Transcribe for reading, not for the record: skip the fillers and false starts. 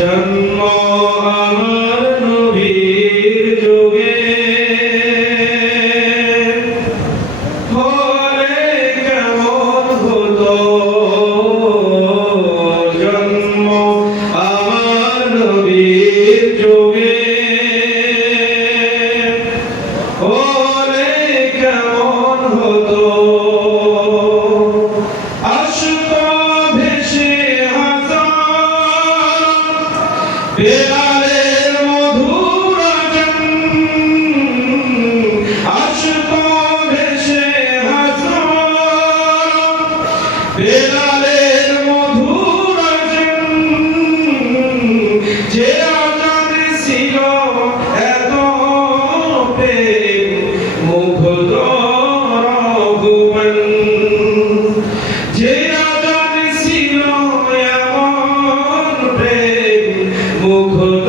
জন্ম আমার নবীর যুগে হলে কেমন হতো জন্ম আমার নবীর যুগে হলে কেমন হতো বেলালের মধুর গান আসতো ভেসে হাসান বেলালের মধুর গান যে আজাদ ছিল এত প্রেম মুগ্ধ রঘুবন যে আজাদ ছিল এমন প্রেম মুগ্ধ